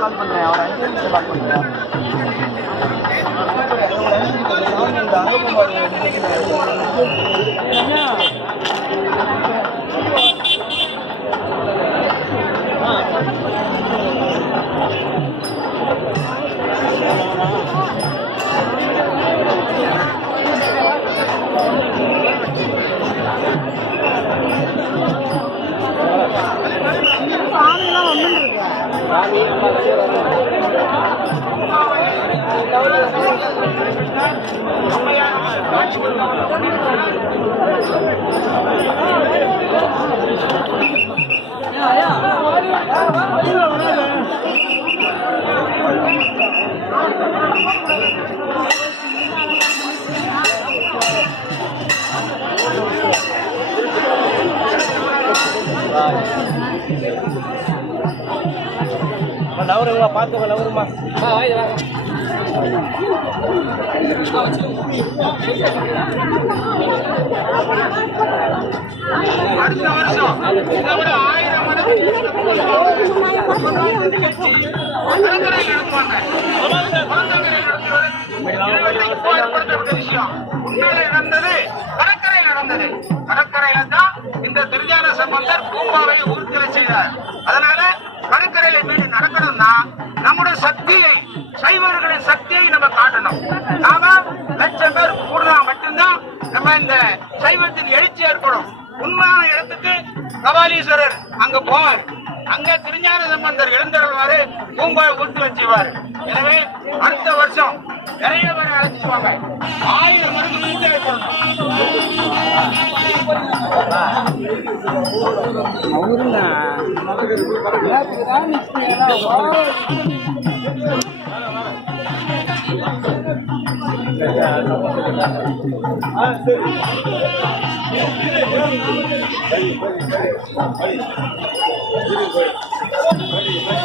கால் பண்றேன். அவர் 5 நிமிஷம் கால் பண்றேன். நவருமா பார்த்து நவருமா அடுத்த வருஷம் இதை விட 1000 மடங்கு விஷயம் உண்மையில நடந்தது கடற்கரை நடந்தது. கடற்கரையில தான் இந்த திருஞான சம்பந்தர் பூம்பாவை உறுத்தலை செய்தார். அதனால கடற்கரையில வீடு நடக்கணும்னா நம்முடைய சக்தியை, சைவர்களின் சக்தியை நம்ம காட்டணும். நாம லட்சம் பேர் கூடுதா மட்டும்தான் நம்ம இந்த சைவத்தின் எழுச்சி ஏற்படும். உண்மையான இடத்துக்கு கபாலீஸ்வரர் அங்க போவார். அங்க திருஞான சம்பந்தர் எழுந்தருள்வாரு, பூம்பாவை உறுத்தலை செய்வார். எனவே அடுத்த வருஷம் நிறைய பேரை அழைச்சிடுவாங்க. 1000 மடங்கு வீட்டு ஏற்படணும். சரி